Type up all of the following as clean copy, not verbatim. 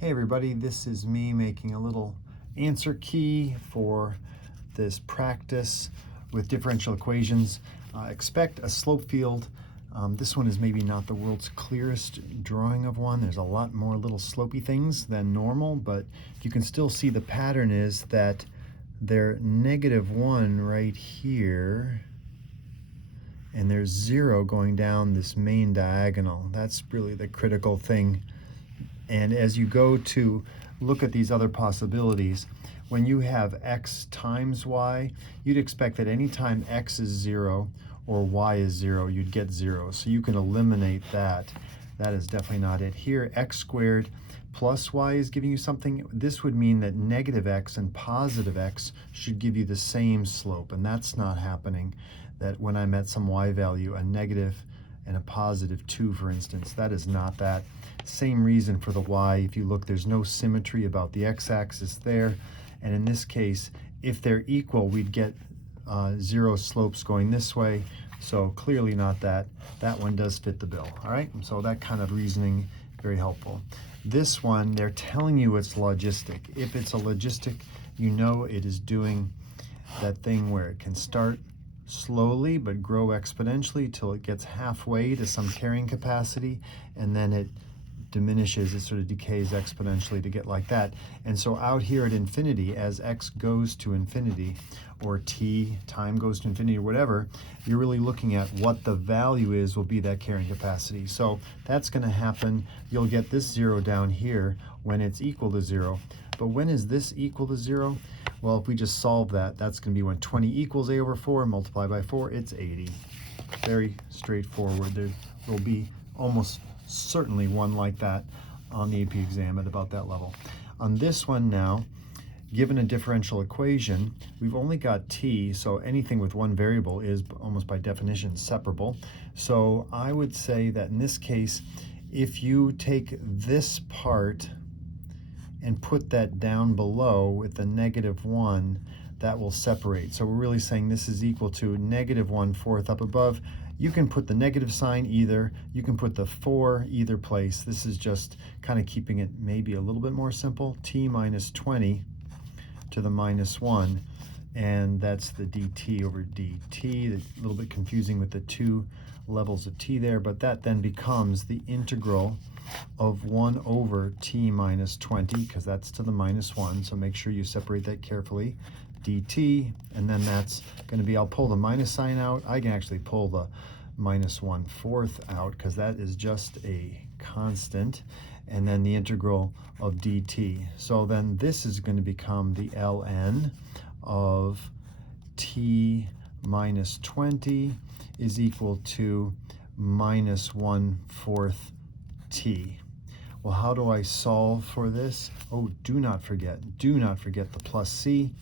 Hey everybody, this is me making a little answer key for this practice with differential equations. Expect a slope field. This one is maybe not the world's clearest drawing of one. There's a lot more little slopey things than normal, but you can still see the pattern is that they're -1 right here, and there's 0 going down this main diagonal. That's really the critical thing. And as you go to look at these other possibilities, when you have x times y, you'd expect that anytime x is 0 or y is 0, you'd get 0. So you can eliminate that. That is definitely not it. Here, x squared plus y is giving you something. This would mean that negative x and positive x should give you the same slope, and that's not happening. That when I'm at some y value, a negative and a positive 2, for instance, that is not that. Same reason for the y. If you look, there's no symmetry about the x-axis there. And in this case, if they're equal, we'd get 0 slopes going this way. So clearly not that. That one does fit the bill. All right, so that kind of reasoning, very helpful. This one, they're telling you it's logistic. If it's a logistic, you know it is doing that thing where it can start slowly but grow exponentially till it gets halfway to some carrying capacity, and then it diminishes, it sort of decays exponentially to get like that. And so out here at infinity, as x goes to infinity, or time goes to infinity, or whatever, you're really looking at what the value is will be that carrying capacity. So that's going to happen. You'll get this 0 down here when it's equal to 0. But when is this equal to 0? Well, if we just solve that, that's going to be when 20 equals a over 4, multiply by 4, it's 80. Very straightforward. There will be almost certainly one like that on the AP exam at about that level. On this one now, given a differential equation, we've only got t, so anything with one variable is almost by definition separable. So I would say that in this case, if you take this part and put that down below with the -1, that will separate. So we're really saying this is equal to -1/4 up above. You can put the negative sign either, you can put the 4 either place. This is just kind of keeping it maybe a little bit more simple. T minus 20 to the -1, and that's the dt over dt. A little bit confusing with the 2 levels of t there, but that then becomes the integral of 1 over t minus 20, because that's to the -1, so make sure you separate that carefully, dt, and then that's going to be, I'll pull the minus sign out. I can actually pull the -1/4 out, because that is just a constant, and then the integral of dt. So then this is going to become the ln of t minus 20 is equal to -1/4 t. Well, how do I solve for this? Oh, do not forget the plus c.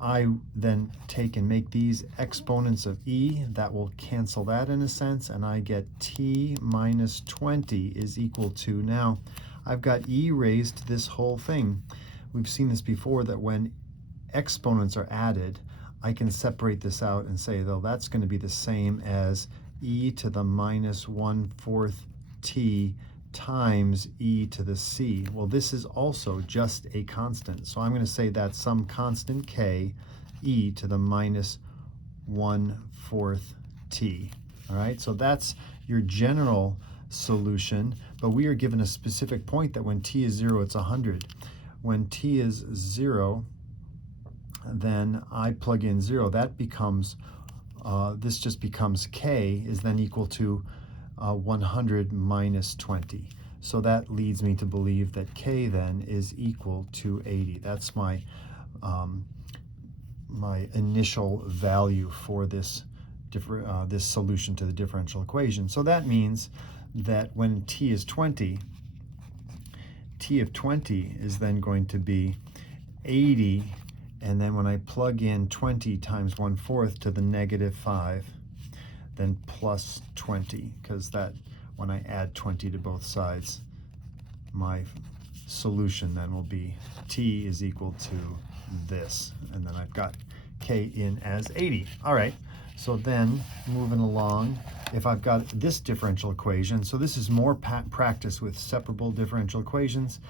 I then take and make these exponents of e. That will cancel that in a sense, and I get t minus 20 is equal to, now I've got e raised to this whole thing. We've seen this before, that when exponents are added, I can separate this out and say, though, that's going to be the same as e to the -1/4 t times e to the c. Well, this is also just a constant, so I'm going to say that's some constant k, e to the -1/4 t. All right, so that's your general solution, but we are given a specific point that when t is 0, it's 100. When t is 0, then I plug in 0. That becomes, this just becomes k is then equal to 100 minus 20. So that leads me to believe that k then is equal to 80. That's my my initial value for this this solution to the differential equation. So that means that when t is 20, t of 20 is then going to be 80, and then when I plug in 20 times 1/4 to the -5, then plus 20, because that, when I add 20 to both sides, my solution then will be t is equal to this, and then I've got k in as 80. All right, so then moving along, if I've got this differential equation, so this is more practice with separable differential equations.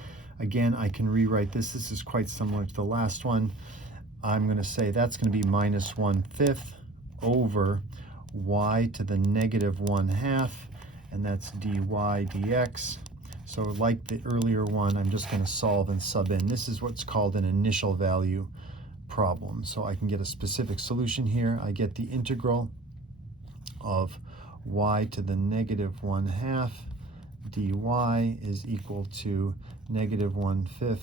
Again, I can rewrite this. This is quite similar to the last one. I'm going to say that's going to be minus 1/5 over y to the negative 1/2, and that's dy dx. So like the earlier one, I'm just going to solve and sub in. This is what's called an initial value problem. So I can get a specific solution here. I get the integral of y to the negative 1/2 dy is equal to negative 1/5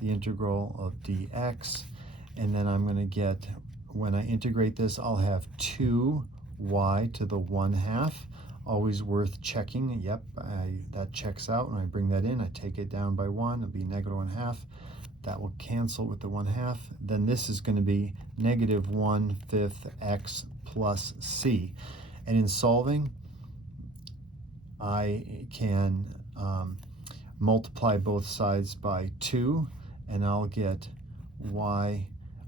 the integral of dx. And then I'm going to get, when I integrate this, I'll have 2y to the 1/2. Always worth checking. Yep, that checks out. When I bring that in, I take it down by 1. It'll be negative 1/2. That will cancel with the 1/2. Then this is going to be negative 1/5 x plus c. And in solving, I can multiply both sides by 2, and I'll get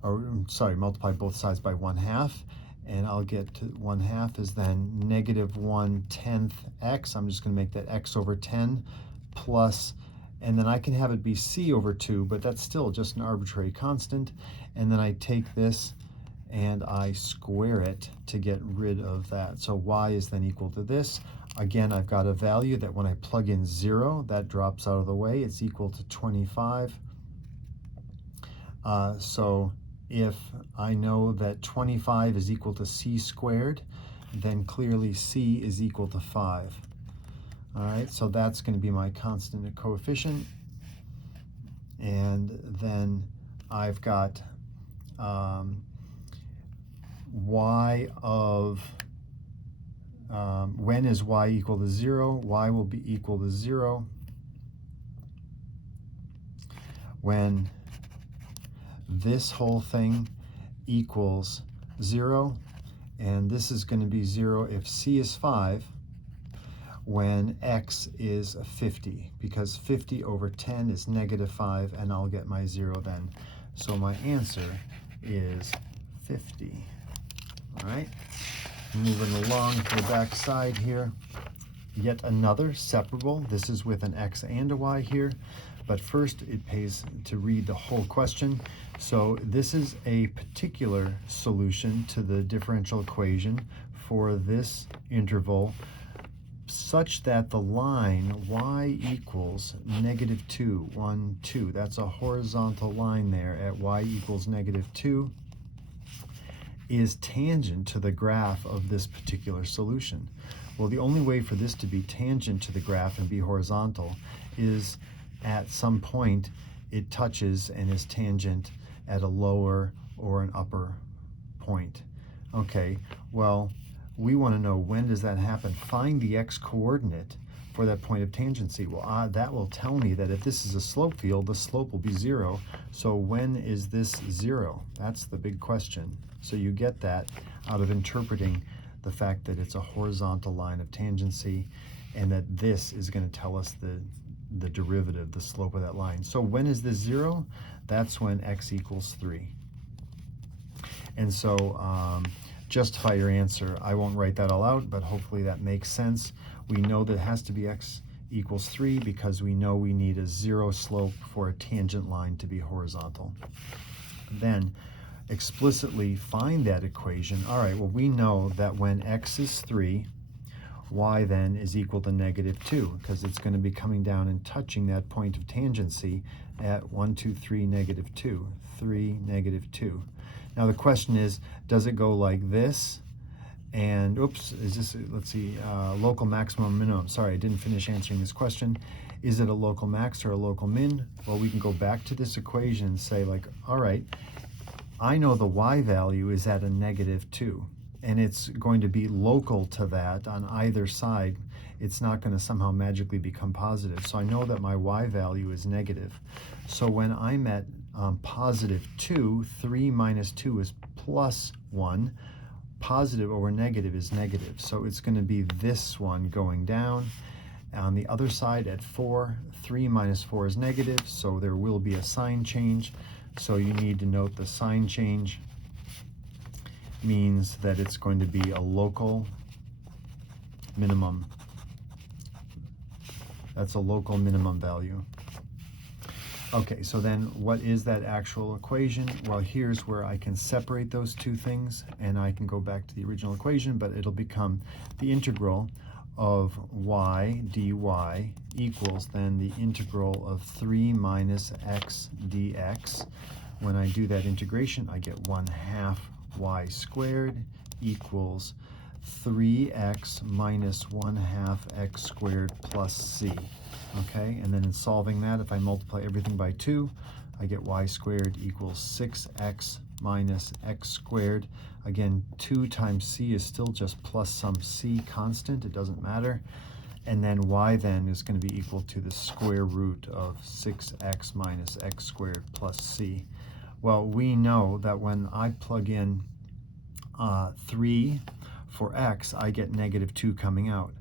multiply both sides by 1/2, and I'll get to 1/2 is then negative 1/10 x. I'm just going to make that x over 10 plus, and then I can have it be c over 2, but that's still just an arbitrary constant. And then I take this and I square it to get rid of that. So y is then equal to this. Again, I've got a value that when I plug in 0, that drops out of the way. It's equal to 25. So if I know that 25 is equal to c squared, then clearly c is equal to 5. All right, so that's going to be my constant and coefficient. And then I've got y of, when is y equal to 0? Y will be equal to 0 when this whole thing equals 0, and this is going to be 0 if c is 5, when x is 50, because 50 over 10 is negative 5, and I'll get my 0 then. So my answer is 50. All right, moving along to the back side here. Yet another separable. This is with an x and a y here. But first, it pays to read the whole question. So this is a particular solution to the differential equation for this interval such that the line y equals negative 2, 1, 2. That's a horizontal line there at y equals negative 2 is tangent to the graph of this particular solution. Well, the only way for this to be tangent to the graph and be horizontal is at some point it touches and is tangent at a lower or an upper point. Okay, well, we want to know, when does that happen? Find the x-coordinate for that point of tangency. Well, that will tell me that if this is a slope field, the slope will be 0. So when is this 0? That's the big question. So you get that out of interpreting the fact that it's a horizontal line of tangency, and that this is going to tell us the derivative, the slope of that line. So when is this 0? That's when x equals 3. And so justify your answer. I won't write that all out, but hopefully that makes sense. We know that it has to be x equals 3 because we know we need a 0 slope for a tangent line to be horizontal. Then explicitly find that equation. All right, well, we know that when x is 3, y then is equal to negative 2, because it's going to be coming down and touching that point of tangency at 1, 2, 3, negative 2, 3, negative 2. Now the question is, does it go like this? And oops, is this, let's see, local maximum minimum. Sorry, I didn't finish answering this question. Is it a local max or a local min? Well, we can go back to this equation and say, like, all right, I know the y value is at a negative 2, and it's going to be local to that on either side. It's not going to somehow magically become positive. So I know that my y value is negative. So when I'm at positive 2, 3 minus 2 is plus 1. Positive over negative is negative. So it's going to be this one going down. On the other side at 4, 3 minus 4 is negative, so there will be a sign change. So you need to note the sign change means that it's going to be a local minimum. That's a local minimum value. Okay, so then what is that actual equation? Well, here's where I can separate those two things, and I can go back to the original equation, but it'll become the integral of y dy equals then the integral of 3 minus x dx. When I do that integration, I get 1/2 y squared equals 3x minus 1/2 x squared plus c. Okay, and then in solving that, if I multiply everything by 2, I get y squared equals 6x minus x squared. Again, 2 times c is still just plus some c constant, it doesn't matter. And then y then is going to be equal to the square root of 6x minus x squared plus c. Well, we know that when I plug in 3 for x, I get -2 coming out.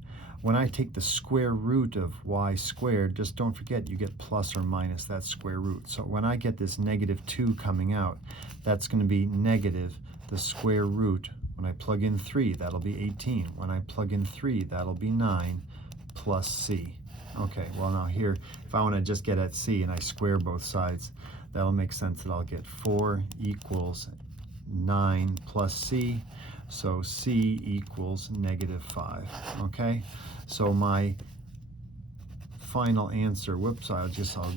When I take the square root of y squared, just don't forget you get plus or minus that square root. So when I get this -2 coming out, that's going to be negative the square root. When I plug in 3, that'll be 18. When I plug in 3, that'll be 9 plus c. Okay, well now here, if I want to just get at c and I square both sides, that'll make sense that I'll get 4 equals 9 plus c. So c equals -5, okay? So my final answer, whoops, I'll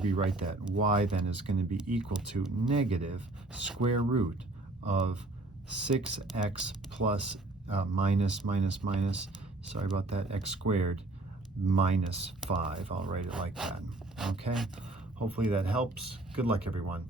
rewrite that. Y then is going to be equal to negative square root of 6x plus minus, sorry about that, x squared minus 5. I'll write it like that, okay? Hopefully that helps. Good luck, everyone.